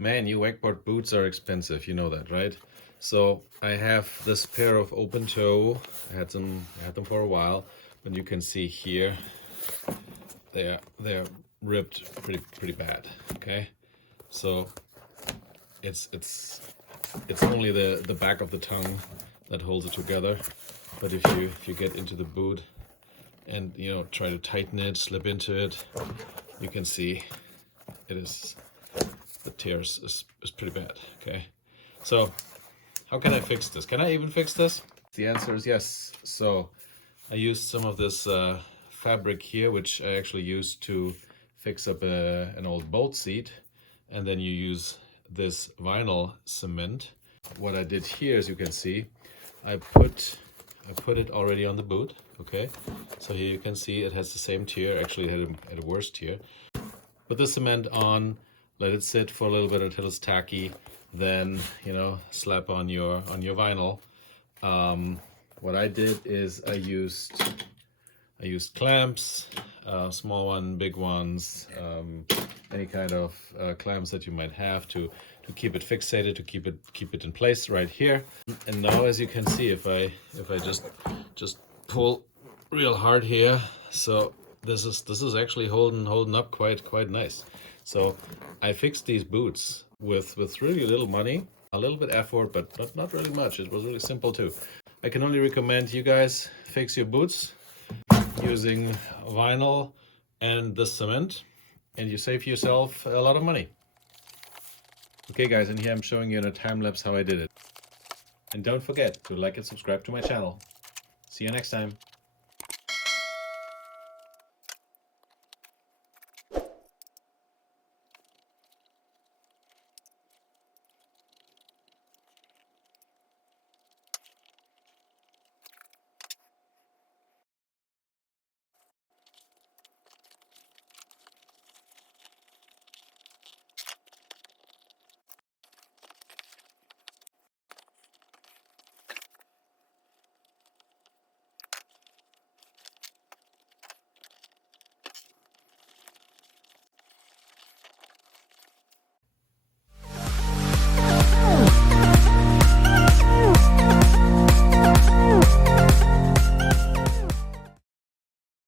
Man, you wakeboard boots are expensive, you know that, right? So I have this pair of open toe. I had them for a while, but you can see here they're ripped pretty bad. Okay, so it's only the back of the tongue that holds it together. But if you get into the boot and try to tighten it, slip into it, you can see the tears is pretty bad. Okay, so how can I fix this? Can I even fix this? The answer is yes. So I used some of this fabric here, which I actually used to fix up an old boat seat, and then you use this vinyl cement. What I did here, as you can see, I put it already on the boot. Okay, so here you can see it has the same tear. Actually, it had a worse tear. Put the cement on, let it sit for a little bit until it's tacky, then slap on your vinyl. What I did is I used clamps, small one, big ones, any kind of clamps that you might have to keep it fixated, to keep it in place right here. And now, as you can see, if I just pull real hard here, so this is actually holding up quite nice. So I fixed these boots with really little money, a little bit effort, but not really much. It was really simple too. I can only recommend you guys fix your boots using vinyl and the cement, and you save yourself a lot of money. Okay guys, and here I'm showing you in a time lapse how I did it. And don't forget to like and subscribe to my channel. See you next time.